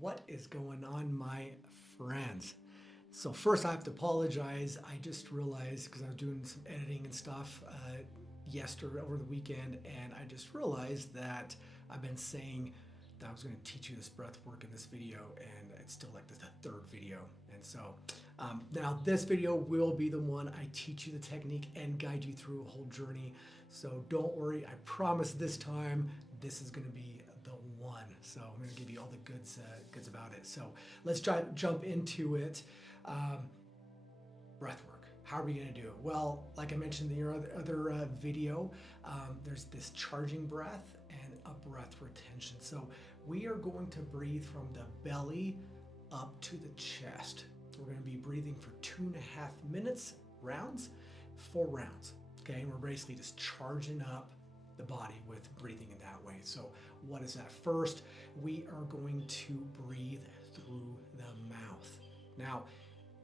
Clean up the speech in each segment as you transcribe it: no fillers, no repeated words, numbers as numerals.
What is going on, my friends? So first I have to apologize. I just realized because I was doing some editing and stuff yesterday over the weekend, and I just realized that I've been saying that I was going to teach you this breath work in this video, and it's still like the third video. And so now this video will be the one I teach you the technique and guide you through a whole journey. So don't worry, I promise this time this is going to be the one. So I'm going to give you all the goods about it. So let's jump into it. Breath work. How are we going to do it? Well, like I mentioned in your other video, there's this charging breath and a breath retention. So we are going to breathe from the belly up to the chest. We're going to be breathing for 2.5 minutes, rounds, 4 rounds. Okay, and we're basically just charging up the body with breathing in that way. So what is that? First, we are going to breathe through the mouth. Now,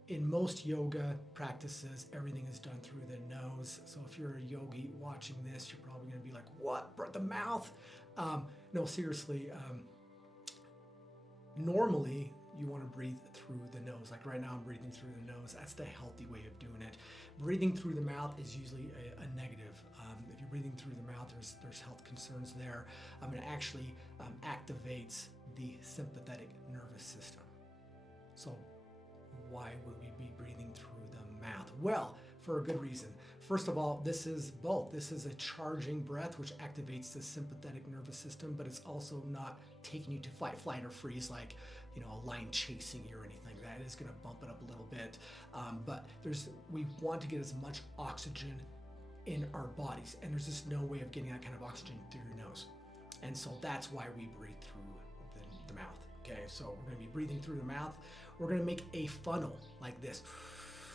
in most yoga practices, everything is done through the nose. So if you're a yogi watching this, you're probably going to be like, what? The mouth? No, seriously. Normally, you want to breathe through the nose. Like right now, I'm breathing through the nose. That's the healthy way of doing it. Breathing through the mouth is usually a negative. If you're breathing through the mouth, there's health concerns there. It actually activates the sympathetic nervous system. So why would we be breathing through the mouth? Well, for a good reason. First of all, this is both. This is a charging breath, which activates the sympathetic nervous system, but it's also not taking you to fight, flight, or freeze like, a lion chasing you or anything like that. It is going to bump it up a little bit. But we want to get as much oxygen in our bodies, and there's just no way of getting that kind of oxygen through your nose. And so that's why we breathe through the mouth. Okay, so we're going to be breathing through the mouth. We're going to make a funnel like this,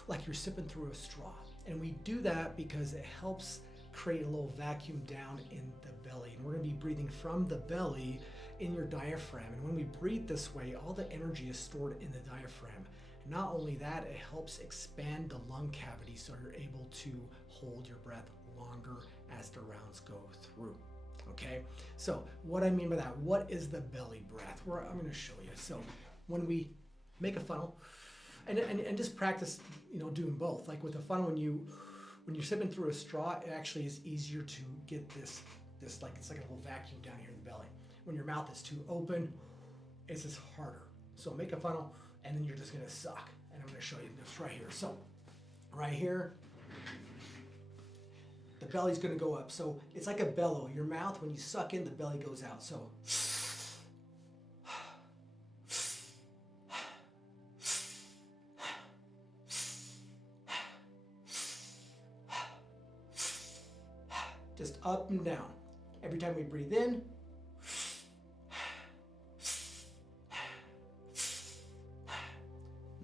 like you're sipping through a straw. And we do that because it helps create a little vacuum down in the belly. And we're going to be breathing from the belly in your diaphragm. And when we breathe this way, all the energy is stored in the diaphragm. Not only that, it helps expand the lung cavity so you're able to hold your breath longer as the rounds go through. Okay, so what I mean by that, what is the belly breath? I'm going to show you. So when we make a funnel, and just practice, doing both. Like with a funnel, when you're sipping through a straw, it actually is easier to get this like it's like a little vacuum down here in the belly. When your mouth is too open, it's just harder. So make a funnel, and then you're just going to suck. And I'm going to show you this right here. So right here, the belly's going to go up. So it's like a bellow. Your mouth, when you suck in, the belly goes out. So just up and down. Every time we breathe in,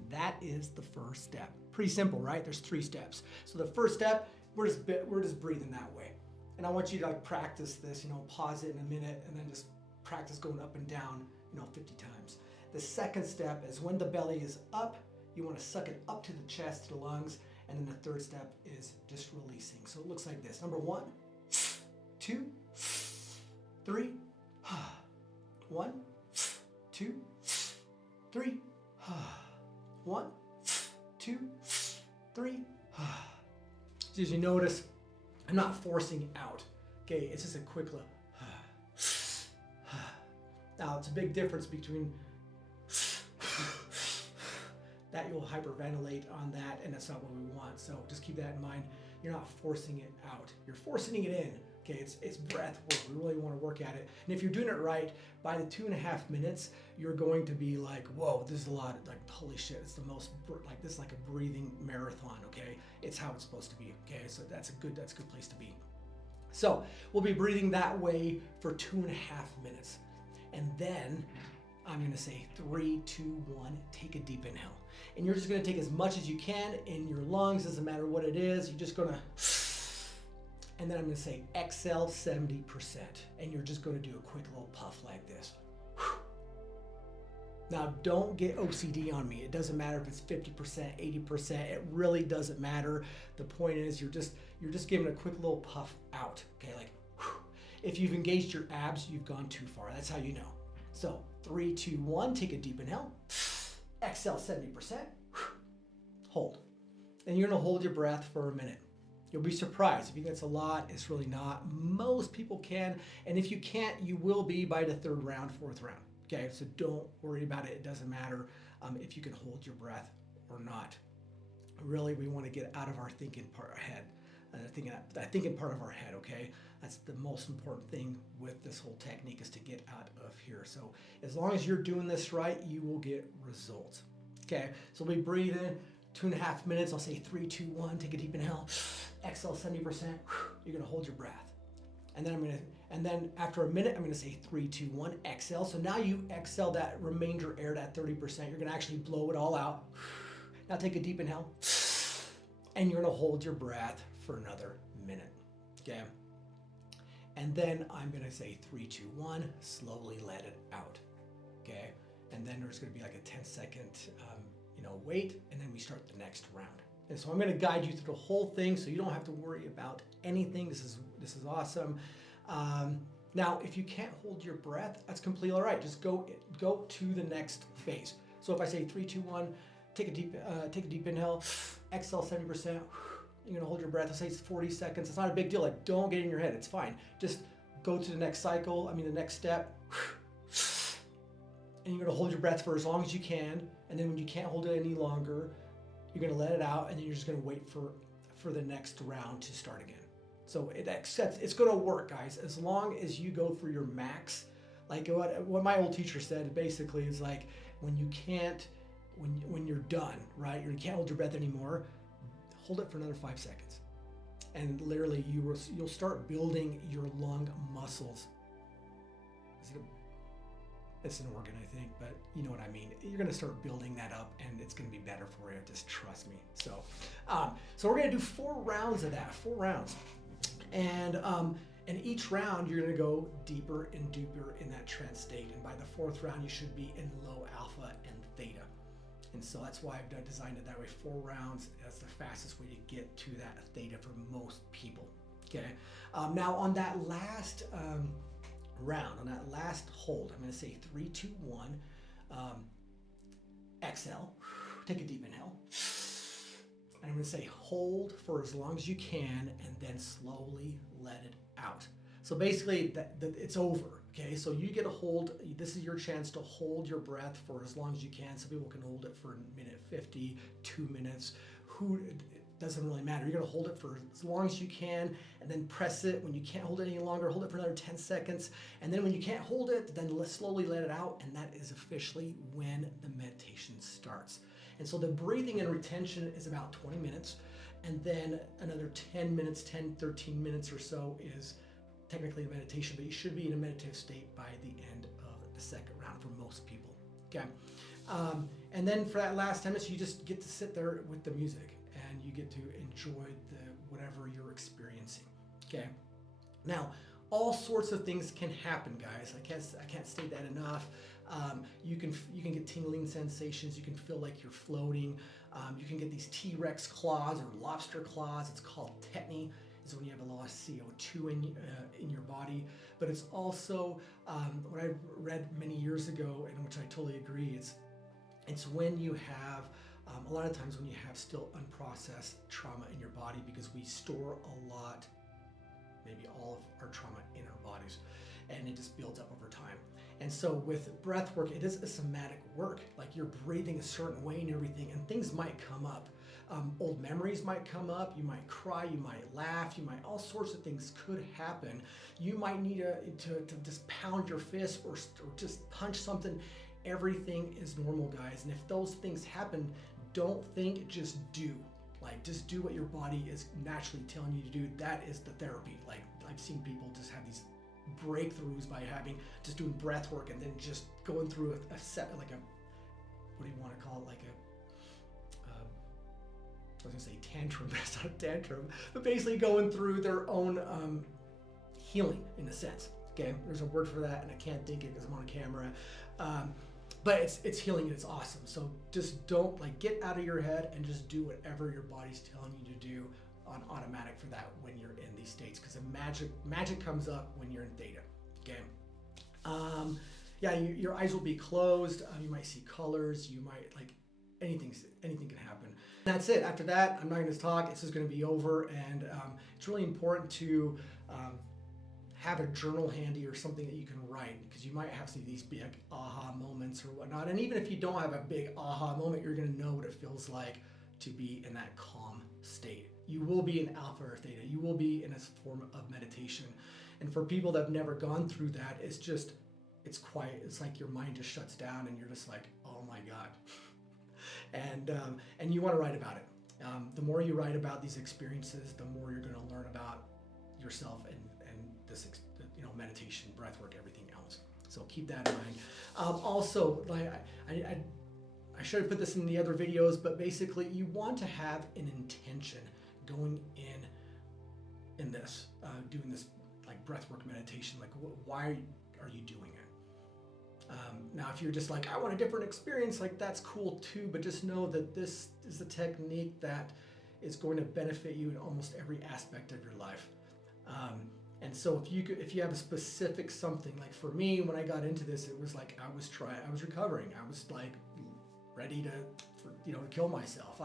that is the first step. Pretty simple, right? There's 3 steps. So the first step, we're just breathing that way. And I want you to practice this, pause it in a minute and then just practice going up and down, 50 times. The second step is when the belly is up, you want to suck it up to the chest, to the lungs. And then the third step is just releasing. So it looks like this. Number 1, 2, 3. 1, 2, 3. 1, 2, 3. So as you notice, I'm not forcing out. Okay, it's just a quick look. Now it's a big difference between that you'll hyperventilate on that, and that's not what we want. So just keep that in mind. You're not forcing it out. You're forcing it in. Okay, it's breath work. We really want to work at it. And if you're doing it right, by the 2.5 minutes, you're going to be like, whoa, this is a lot. Like, holy shit, it's the most, this is like a breathing marathon, okay? It's how it's supposed to be, okay? So that's a good place to be. So we'll be breathing that way for 2.5 minutes. And then I'm going to say 3, 2, 1, take a deep inhale. And you're just going to take as much as you can in your lungs, doesn't matter what it is. You're just going to, and then I'm going to say exhale 70%. And you're just going to do a quick little puff like this. Now, don't get OCD on me. It doesn't matter if it's 50%, 80%. It really doesn't matter. The point is you're just giving a quick little puff out. Okay, like, if you've engaged your abs, you've gone too far. That's how you know. So 3, 2, 1, take a deep inhale. Exhale 70%. Hold. And you're gonna hold your breath for a minute. You'll be surprised. If you think it's a lot, it's really not. Most people can, and if you can't, you will be by the 3rd round, 4th round. Okay, so don't worry about it. It doesn't matter if you can hold your breath or not. Really, we want to get out of our thinking part of our head. That thinking part of our head, okay? That's the most important thing with this whole technique, is to get out of here. So as long as you're doing this right, you will get results. Okay, so we breathe in 2.5 minutes. I'll say 3, 2, 1, take a deep inhale. Exhale 70%. You're gonna hold your breath. And then after a minute, I'm gonna say 3, 2, 1, exhale. So now you exhale that remainder air, that 30%. You're gonna actually blow it all out. Now take a deep inhale. And you're gonna hold your breath for another minute, okay? And then I'm gonna say 3, 2, 1, slowly let it out, okay? And then there's gonna be like a 10-second, wait, and then we start the next round. And so I'm gonna guide you through the whole thing, so you don't have to worry about anything. This is awesome. Now, if you can't hold your breath, that's completely all right. Just go to the next phase. So if I say 3, 2, 1, take a deep inhale, exhale 70%. You're gonna hold your breath. I say it's 40 seconds. It's not a big deal. Like, don't get in your head. It's fine. Just go to the next cycle. The next step. And you're gonna hold your breath for as long as you can. And then when you can't hold it any longer, you're gonna let it out, and then you're just gonna wait for the next round to start again. So it's gonna work, guys. As long as you go for your max. Like what my old teacher said, basically, is like, when you're done, right? You can't hold your breath anymore. Hold it for another 5 seconds, and literally you'll start building your lung muscles. It's an organ, I think, but you know what I mean. You're gonna start building that up, and it's gonna be better for you. Just trust me. So we're gonna do 4 rounds of that. 4 rounds, and each round you're gonna go deeper and deeper in that trance state. And by the 4th round, you should be in low alpha and theta. And so that's why I've designed it that way. 4 rounds, that's the fastest way to get to that theta for most people, okay? Now on that last round, on that last hold, I'm gonna say 3, 2, 1, exhale, take a deep inhale. And I'm gonna say hold for as long as you can, and then slowly let it out. So basically, it's over, okay? So you get a hold. This is your chance to hold your breath for as long as you can. Some people can hold it for 1:50, 2 minutes. It doesn't really matter. You're gonna hold it for as long as you can, and then press it. When you can't hold it any longer, hold it for another 10 seconds. And then when you can't hold it, then slowly let it out, and that is officially when the meditation starts. And so the breathing and retention is about 20 minutes, and then another 10 minutes, 13 minutes or so is technically a meditation, but you should be in a meditative state by the end of the 2nd round for most people, okay? And then for that last 10 minutes, you just get to sit there with the music, and you get to enjoy whatever you're experiencing, okay? Now, all sorts of things can happen, guys. I can't state that enough. You can get tingling sensations. You can feel like you're floating. You can get these T-Rex claws or lobster claws. It's called tetany. Is when you have a lot of CO2 in your body. But it's also what I read many years ago, and which I totally agree. It's when you have a lot of times when you have still unprocessed trauma in your body, because we store a lot, maybe all of our trauma in our bodies, and it just builds up over time. And so with breath work, it is a somatic work. Like, you're breathing a certain way and everything, and things might come up. Old memories might come up. You might cry, you might laugh, all sorts of things could happen. You might need to just pound your fist or just punch something. Everything is normal, guys. And if those things happen, don't think, just do. Like, just do what your body is naturally telling you to do. That is the therapy. Like, I've seen people just have these breakthroughs by just doing breath work, and then just going through a set, like what do you want to call it? Like I was gonna say tantrum, but it's not a tantrum, but basically going through their own healing in a sense. Okay, there's a word for that, and I can't think it because I'm on camera. But it's healing, and it's awesome. So just don't get out of your head and just do whatever your body's telling you to do on automatic for that when you're in these states, because the magic comes up when you're in theta. Okay. yeah, your eyes will be closed. You might see colors. You might like anything can happen. That's it. After that, I'm not going to talk. This is going to be over, and it's really important to have a journal handy or something that you can write, because you might have some of these big aha moments or whatnot. And even if you don't have a big aha moment, you're going to know what it feels like to be in that calm state. You will be in alpha or theta. You will be in a form of meditation. And for people that have never gone through that, it's quiet. It's like your mind just shuts down and you're just like, oh my God. And you want to write about it. The more you write about these experiences, the more you're going to learn about yourself and this, meditation, breath work, everything else. So keep that in mind. Also, like I should have put this in the other videos, but basically you want to have an intention going in this, doing this like breathwork meditation. Like, why are you doing it? Now, if you're just like, I want a different experience, like that's cool too, but just know that this is a technique that is going to benefit you in almost every aspect of your life. And so if you have a specific something, like for me, when I got into this, it was like I was recovering. I was like ready to kill myself.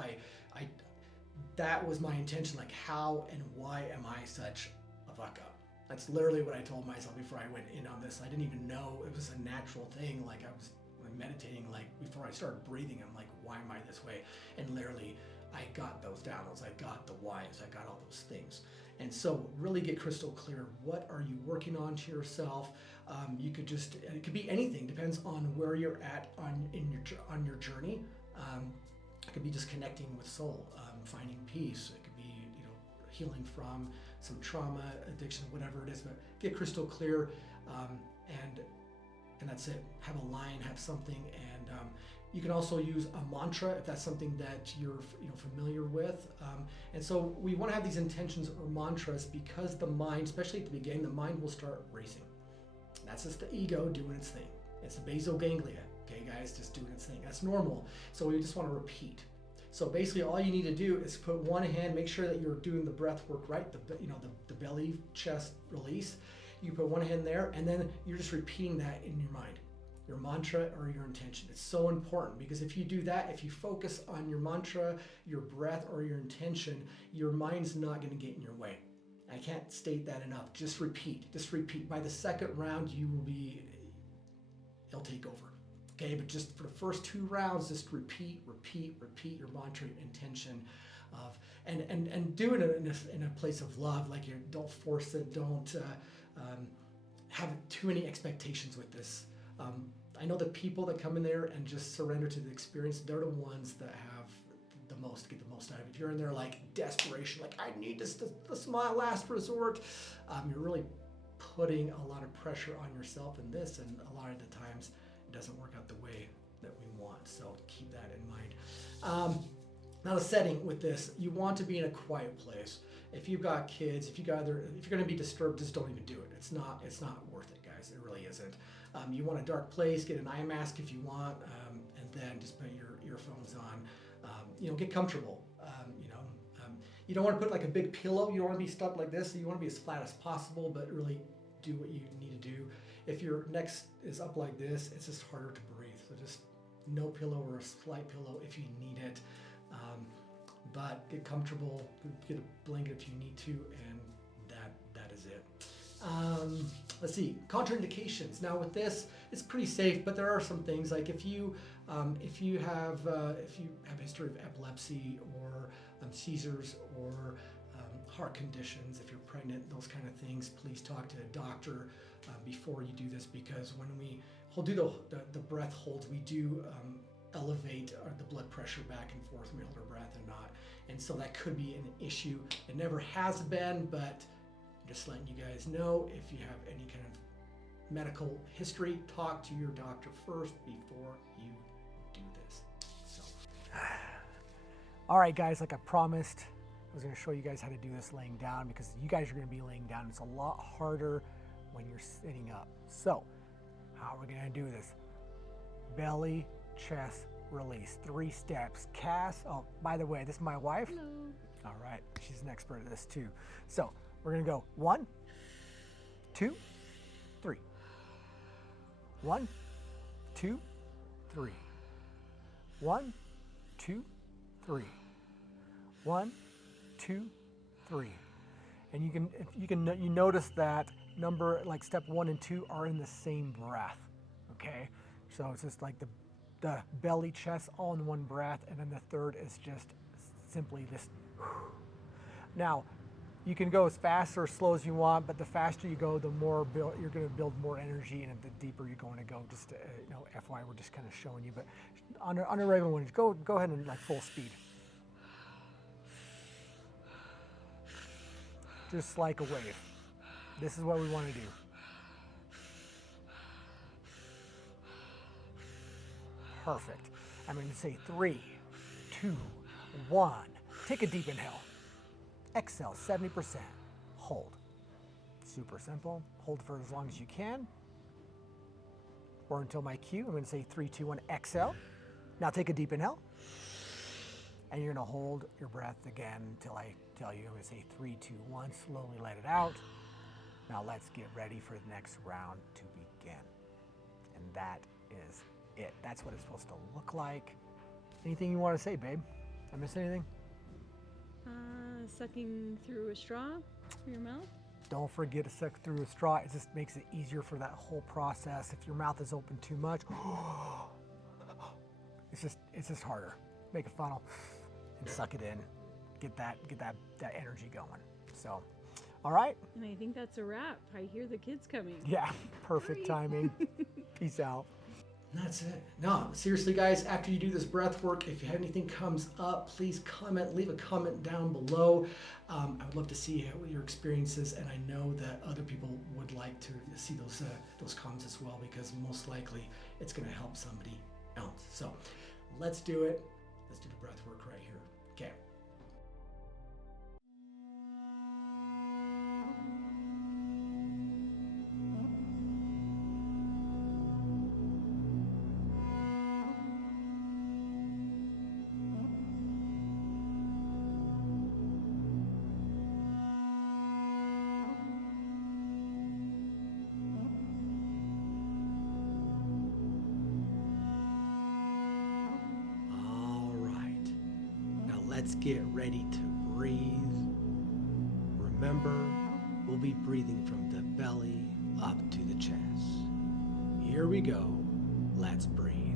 That was my intention. Like, how and why am I such a fuck up? That's literally what I told myself before I went in on this. I didn't even know it was a natural thing. Like I was meditating, like before I started breathing, I'm like, why am I this way? And literally I got those downloads. I got the whys. I got all those things. And so really get crystal clear. What are you working on to yourself? It could be anything. Depends on where you're at on your journey. It could be just connecting with soul, finding peace. It could be healing from some trauma, addiction, whatever it is. But get crystal clear, and that's it. Have a line, have something, and you can also use a mantra if that's something that you're familiar with. And so we want to have these intentions or mantras because the mind, especially at the beginning, the mind will start racing. That's just the ego doing its thing. It's the basal ganglia, okay guys, just doing its thing. That's normal. So we just want to repeat. So basically all you need to do is put one hand, make sure that you're doing the breath work right, the belly, chest release. You put one hand there, and then you're just repeating that in your mind, your mantra or your intention. It's so important because if you do that, if you focus on your mantra, your breath, or your intention, your mind's not going to get in your way. I can't state that enough. Just repeat. By the second round, it'll take over. Okay, but just for the first 2 rounds, just repeat your mantra, intention of, and do it in a place of love. Like don't force it. Don't have too many expectations with this. I know the people that come in there and just surrender to the experience, they're the ones that have get the most out of it. If you're in there like desperation, like I need this is my last resort, you're really putting a lot of pressure on yourself in this, and a lot of the times it doesn't work out the way that we want. So keep that in mind. Now the setting with this, you want to be in a quiet place. If you've got kids, if you're going to be disturbed, just don't even do it. It's not worth it, guys. It really isn't. You want a dark place, get an eye mask if you want, and then just put your earphones on. Get comfortable. You don't want to put like a big pillow. You don't want to be stuck like this. You want to be as flat as possible, but really do what you need to do. If your neck is up like this, it's just harder to breathe. So just no pillow or a slight pillow if you need it. But get comfortable, get a blanket if you need to, and that is it. Let's see, contraindications. Now with this, it's pretty safe, but there are some things like if you have a history of epilepsy or seizures or heart conditions, if you're pregnant, those kind of things, please talk to a doctor before you do this, because when we do the breath holds, we do elevate the blood pressure back and forth when we hold our breath and not. And so that could be an issue. It never has been, but just letting you guys know, if you have any kind of medical history, talk to your doctor first before you do this. So, all right, guys, like I promised, I was going to show you guys how to do this laying down, because you guys are going to be laying down. It's a lot harder when you're sitting up. So, how are we going to do this? Belly, chest, release. 3 steps. Cass, oh, by the way, this is my wife. Hello. All right, she's an expert at this too. So, we're going to go 1, 2, 3. 1, 2, 3. 1, 2, 3. 1, 2, 3. And you notice that number, like step 1 and 2 are in the same breath. Okay, so it's just like the belly, chest, all in one breath, and then the third is just simply this. Now, you can go as fast or as slow as you want, but the faster you go, the more you're going to build more energy, and the deeper you're going to go. Just FYI, we're just kind of showing you. But on a regular one, go ahead and like full speed, just like a wave. This is what we want to do. Perfect. I'm going to say 3, 2, 1. Take a deep inhale. Exhale 70%. Hold. Super simple. Hold for as long as you can, or until my cue. I'm going to say 3, 2, 1. Exhale. Now take a deep inhale, and you're going to hold your breath again until I tell you. I'm going to say 3, 2, 1. Slowly let it out. Now let's get ready for the next round to begin. And that is it. That's what it's supposed to look like. Anything you want to say, babe? Did I miss anything? Sucking through a straw through your mouth. Don't forget to suck through a straw. It just makes it easier for that whole process. If your mouth is open too much, it's just harder. Make a funnel and suck it in. Get that energy going. So, all right. And I think that's a wrap. I hear the kids coming. Yeah, perfect timing. Peace out. That's it. No, seriously, guys, after you do this breath work, if you have anything comes up, please leave a comment down below. I would love to see your experiences, and I know that other people would like to see those comments as well, because most likely it's going to help somebody else. So let's do it. Let's do the breath work right here. Okay. Let's get ready to breathe. Remember, we'll be breathing from the belly up to the chest. Here we go. Let's breathe.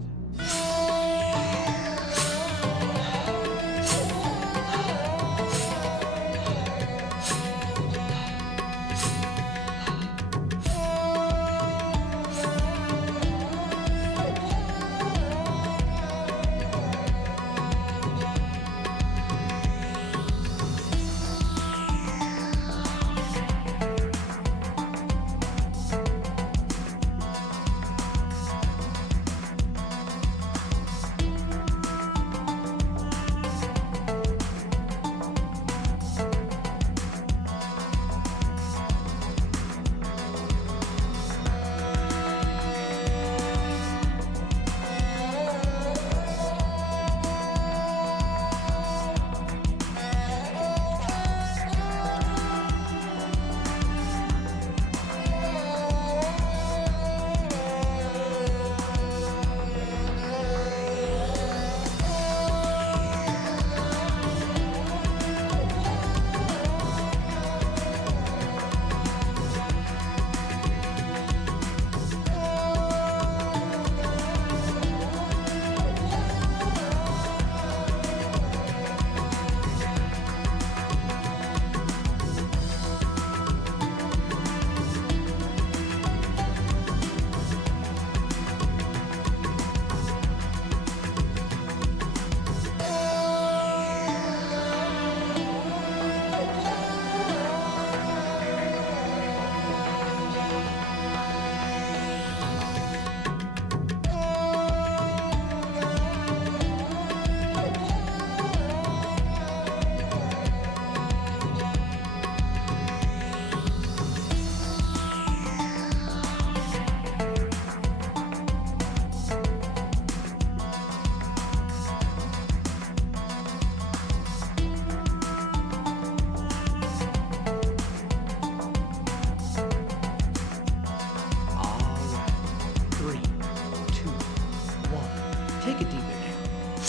Take a deep inhale.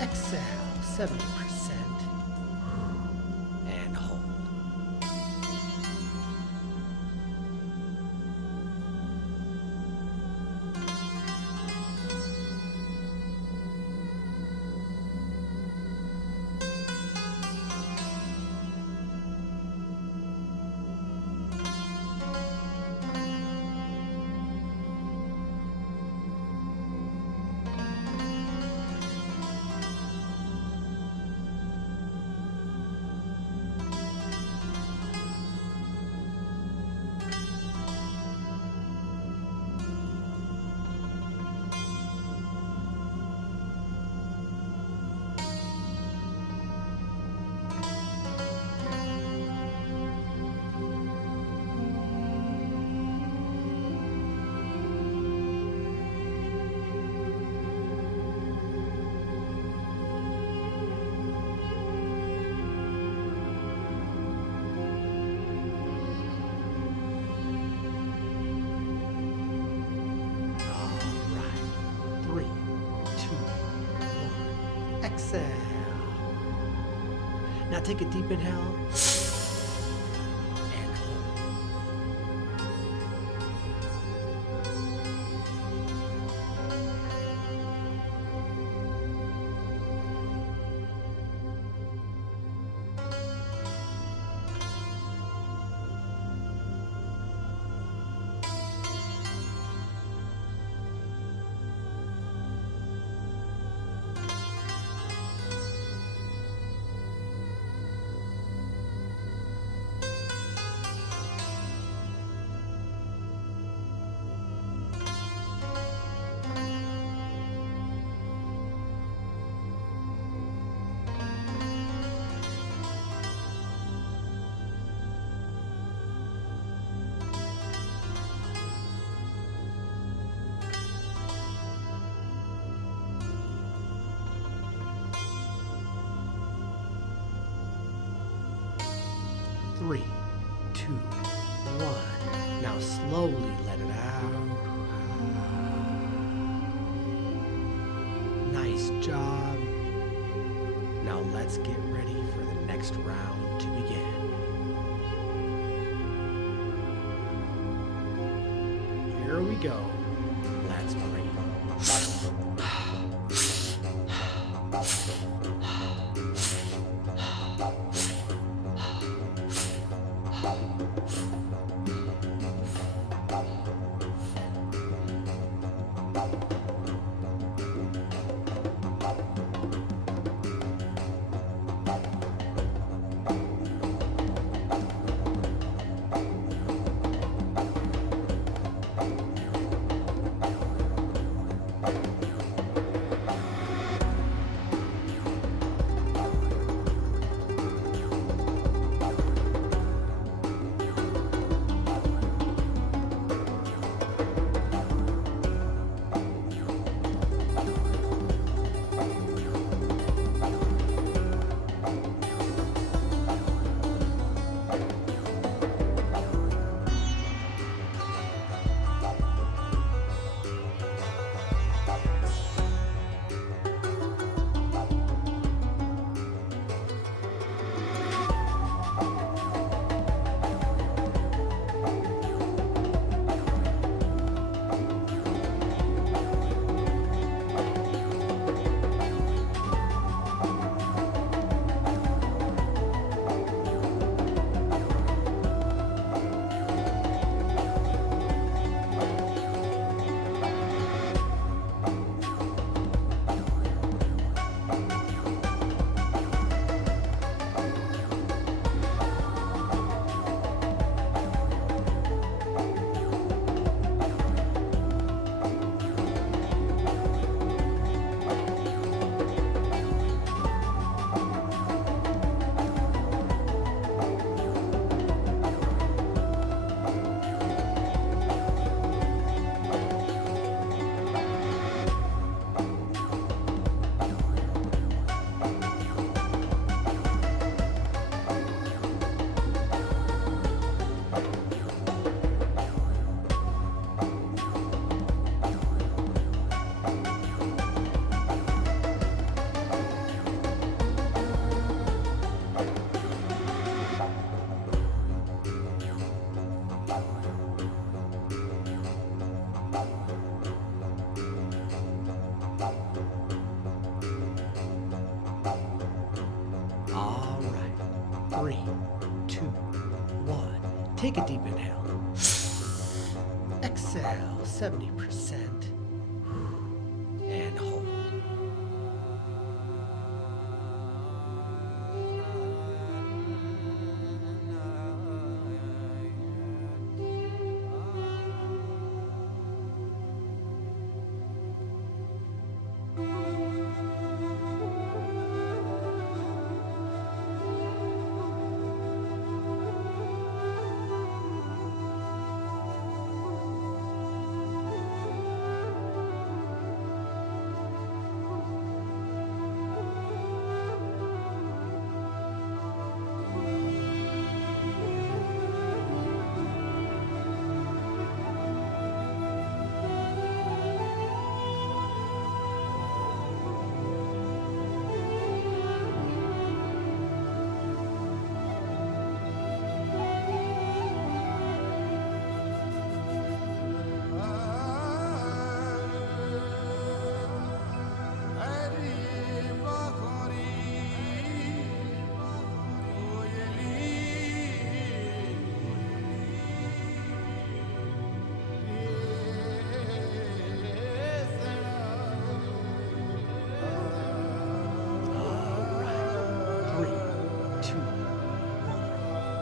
Exhale, 70%. And hold. Exhale. Now take a deep inhale and hold. Three, two, one. Now slowly let it out. Nice job. Now let's get ready for the next round to begin. Here we go. Let's breathe. take a deep inhale. Exhale 70%. And hold.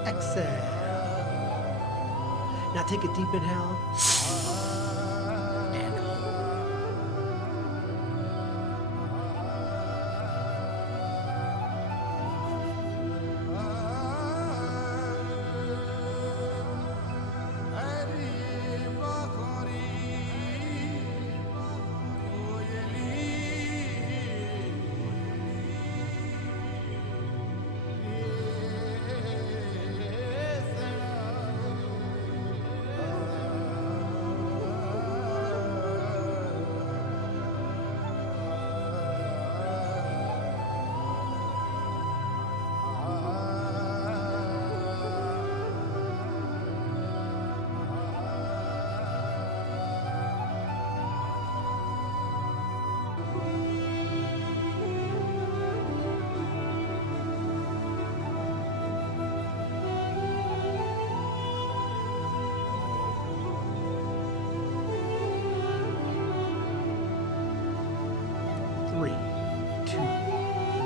Exhale. Now take a deep inhale. And hold. Three, two,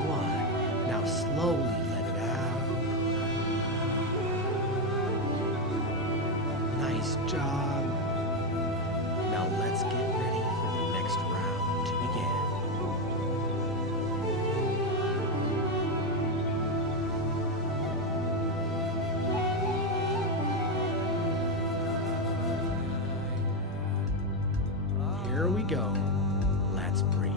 one. Now slowly let it out. Nice job. Now let's get ready for the next round to begin. Here we go. Let's breathe.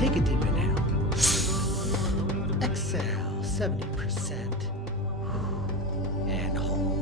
Take a deep inhale. Exhale, 70%. And hold.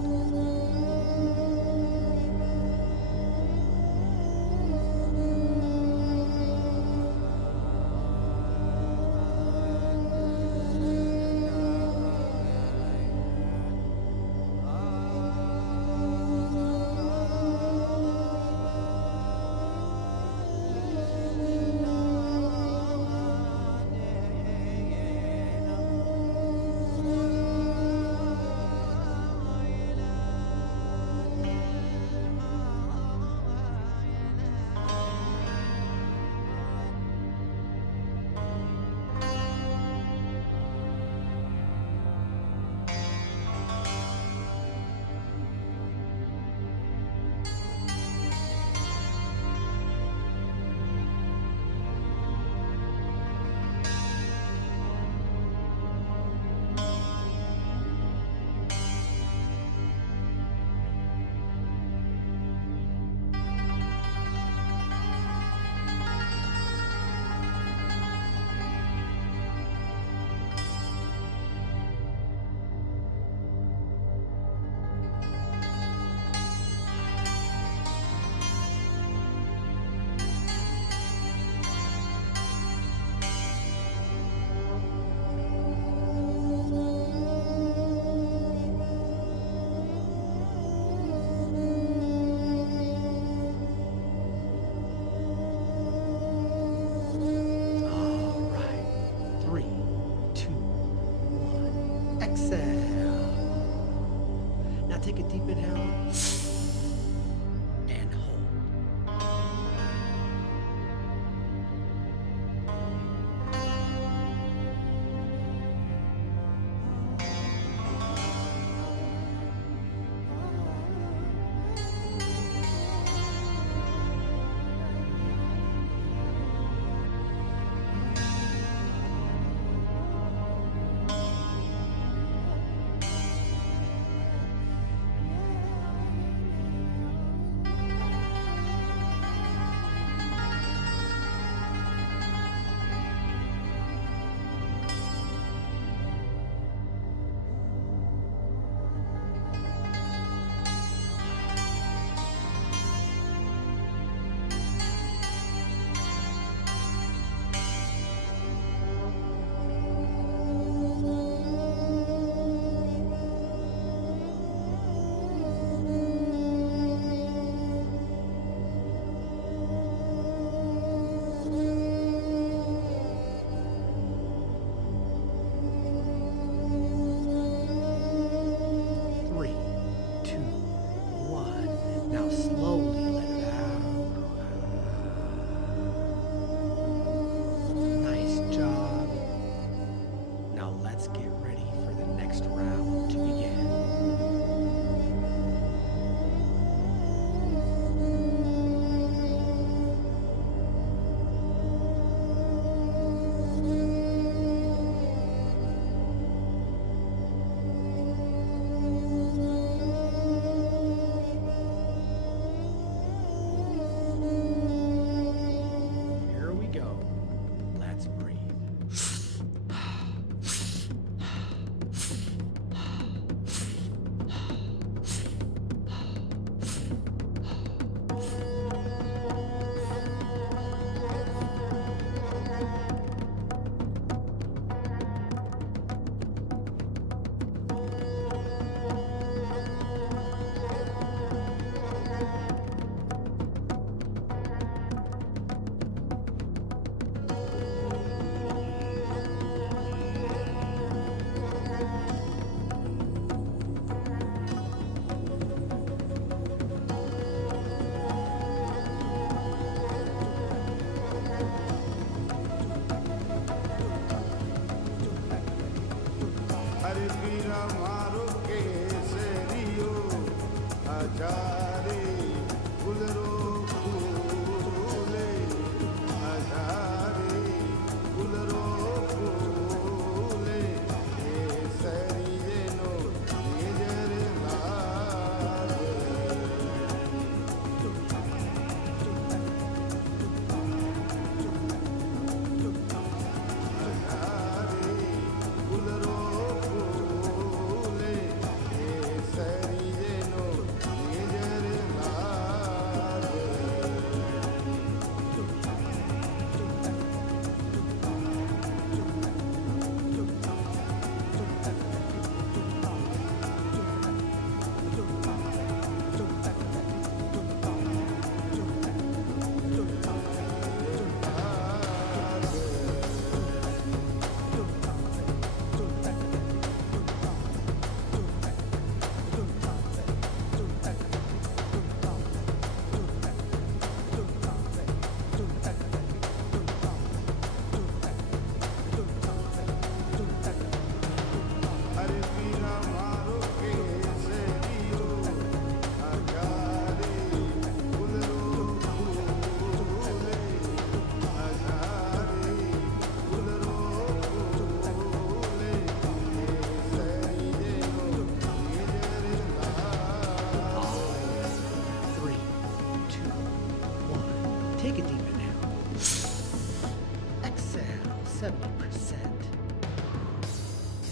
exhale, 70%.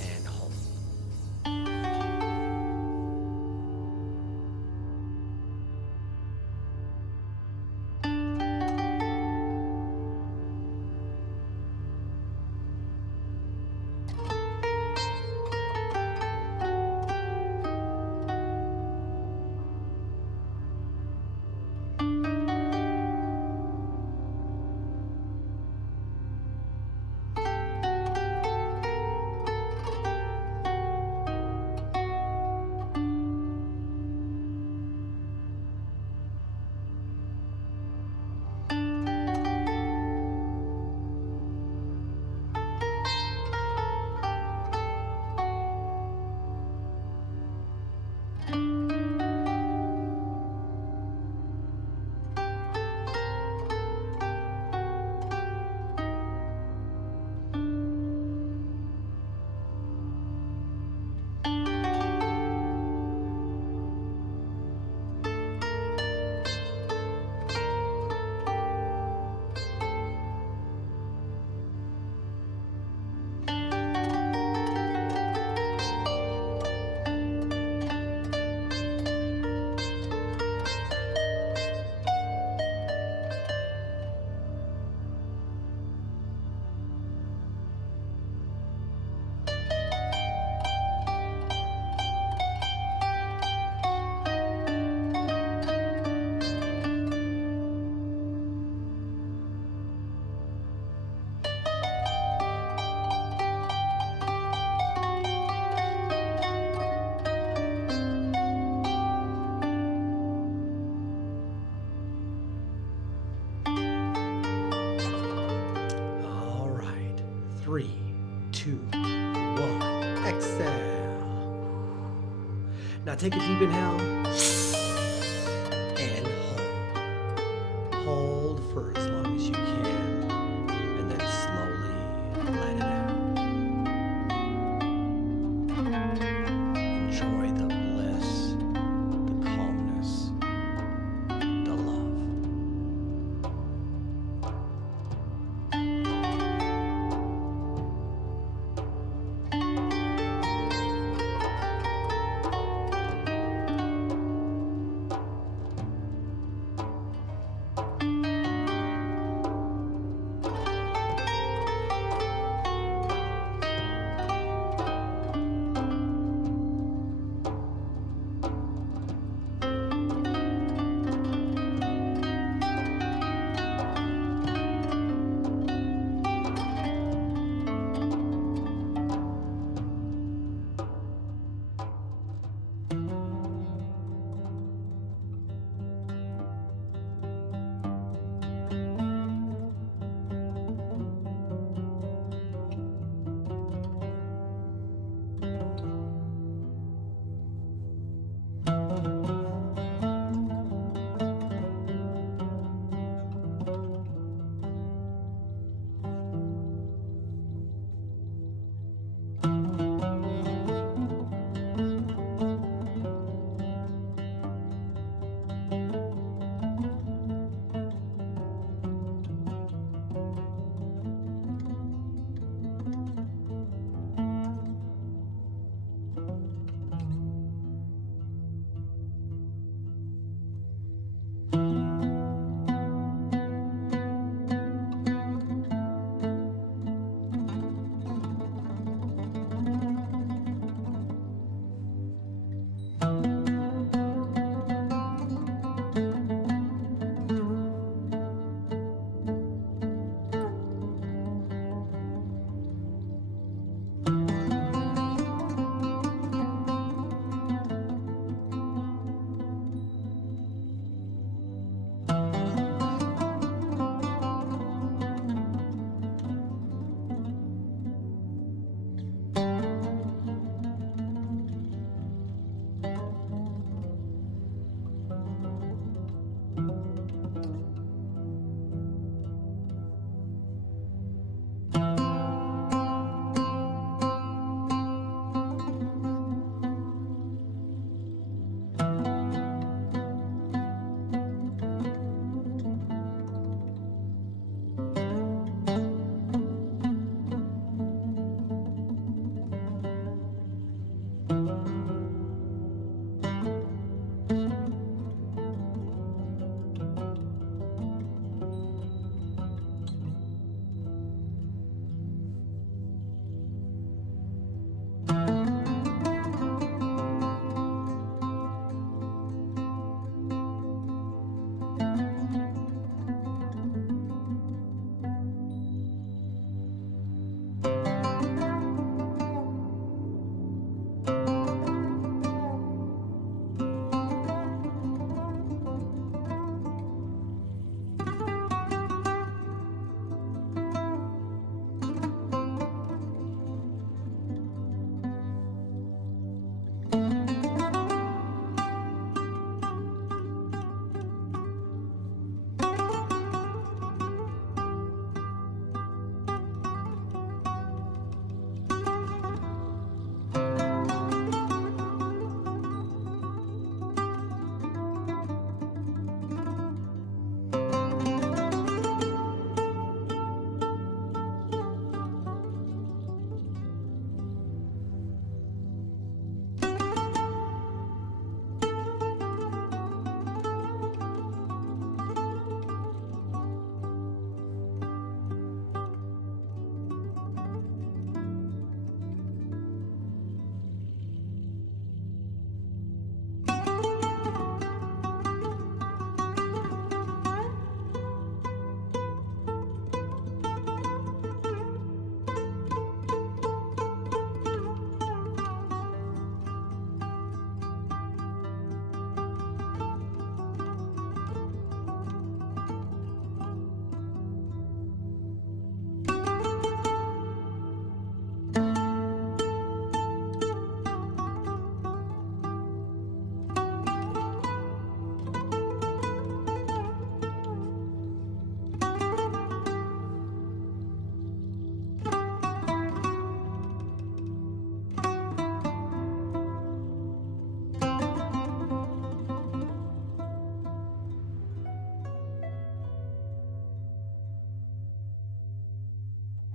And hold. All right. 3, 2, 1. Exhale. Now take a deep inhale and hold. Hold for as long as you can, and then slowly let it out. Enjoy the bliss, the calmness, the love.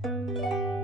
you.